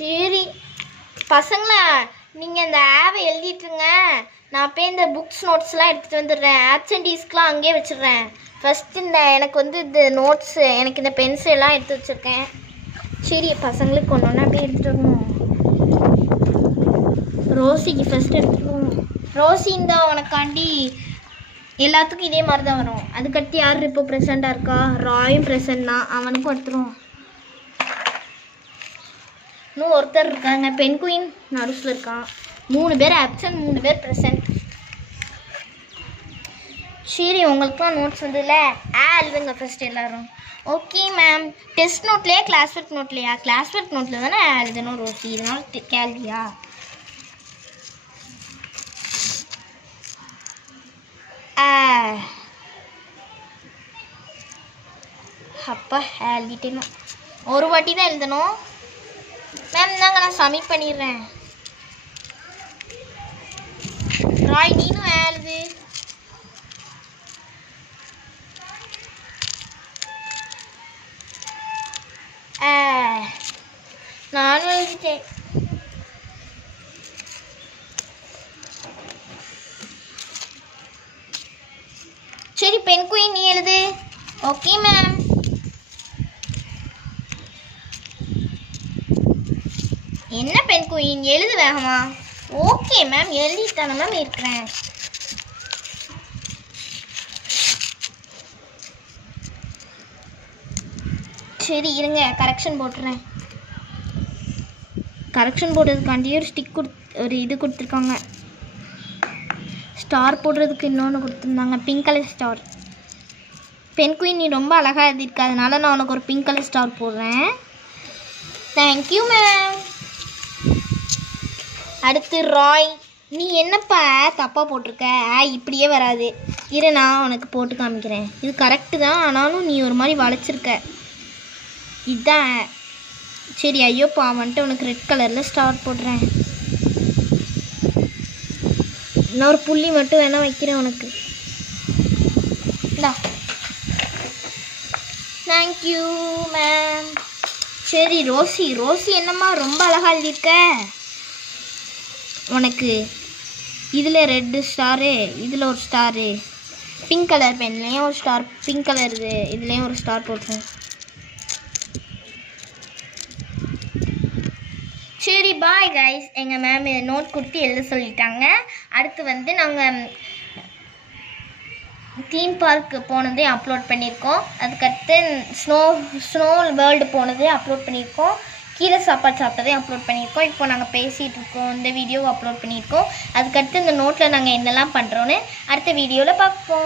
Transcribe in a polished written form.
சரி பசங்களா, நீங்கள் இந்த ஆவை எழுதிட்டுருங்க. நான் போய் இந்த புக்ஸ் நோட்ஸ்லாம் எடுத்துகிட்டு வந்துடுறேன். ஆப்சன்டீஸ்க்கெலாம் அங்கேயே வச்சிடுறேன். ஃபஸ்ட்டு எனக்கு இந்த நோட்ஸு, எனக்கு இந்த பென்சில்லாம் எடுத்து வச்சுருக்கேன். சரி பசங்களுக்கு ஒன்று ஒன்றா அப்படியே எடுத்துகிட்டு வரணும். ரோசிக்கு ஃபஸ்ட்டு எடுத்துகிட்டு வரணும். ரோசி இந்த உனக்காண்டி எல்லாத்துக்கும் இதே மாதிரி தான் வரும். அதுக்கடுத்து யார் இப்போ ப்ரெசண்ட்டாக இருக்கா? ராயும் ப்ரெசன்ட் தான், அவனுக்கும் எடுத்துருவோம். இன்னும் ஒருத்தர் இருக்காங்க, பென் குயின் நடுஸில் இருக்கான். 3 பேர் ஆப்சன்ட், 3 பேர் ப்ரெசன்ட். சரி உங்களுக்குலாம் நோட்ஸ் வந்துல எழுதுங்க ஃபஸ்ட் எல்லோரும். Okay ma'am. டெஸ்ட் நோட்லேயே கிளாஸ் ஒர்க் நோட்லையா? கிளாஸ் ஒர்க் நோட்டில் தானே எழுதணும் ரோசி, இதனால கேள்வியா? அப்பா எழுதிட்டேனும். ஒரு வாட்டி தான் எழுதணும் மேம். தாங்க நான் சப்மிட் பண்ணிடுறேன். ராய் நீனும் எழுது. நானும் எழுதிட்டேன். சரி பென் குயின் நீ எழுது. Okay ma'am. என்ன பென் குயின் எழுது வேகமா? ஓகே மேம் எழுதிட்டான மேம் இருக்கிறேன். சரி இருங்க கரெக்ஷன் போட்டுறேன். கரெக்ஷன் போடுறதுக்காண்டி ஒரு ஸ்டிக் ஒரு இது கொடுத்துருக்காங்க. ஸ்டார் போடுறதுக்கு இன்னொன்று கொடுத்துருந்தாங்க, pink colour star. Pen queen நீ ரொம்ப அழகாக எழுதியிருக்க, அதனால நான் உனக்கு ஒரு பிங்க் கலர் ஸ்டார் போடுறேன். Thank you ma'am. அடுத்து ராய், நீ என்னப்பா தப்பாக போட்டிருக்க? இப்படியே வராது. இரு நான் உனக்கு போட்டு காமிக்கிறேன். இது கரெக்டு தான், ஆனாலும் நீ ஒரு மாதிரி வளைச்சிருக்க. இதுதான் சரி. ஐயோப்பா வந்துட்டு உனக்கு ரெட் கலரில் ஸ்டார் போடுறேன். இன்னொரு புள்ளி மட்டும் வேணால் வைக்கிறேன் உனக்கு. இந்தா. Thank you ma'am. சரி ரோசி, ரோசி என்னம்மா ரொம்ப அழகாக எழுதியிருக்க. உனக்கு இதில் ரெட்டு ஸ்டாரு, இதில் ஒரு ஸ்டாரு, பிங்க் கலர் பென்லேயும் ஒரு ஸ்டார், பிங்க் கலர் இதுலேயும் ஒரு ஸ்டார் போட்டுருங்க. சரி பாய் கைஸ். எங்கள் மேம் நோட் கொடுத்து எழுத சொல்லிட்டாங்க. அடுத்து நாங்கள் தீம் பார்க் போனதே அப்லோட் பண்ணியிருக்கோம். அதுக்கடுத்து ஸ்னோ வேர்ல்டு போனதே அப்லோட் பண்ணியிருக்கோம். கீரை சாப்பாடு சாப்பிட்டதே அப்லோட் பண்ணியிருக்கோம். இப்போ நாங்கள் பேசிகிட்டு இருக்கோம், இந்த வீடியோவை அப்லோட் பண்ணியிருக்கோம். அதுக்கடுத்து இந்த நோட்டில் நாங்கள் என்னெல்லாம் பண்ணுறோன்னு அடுத்த வீடியோவில் பார்ப்போம்.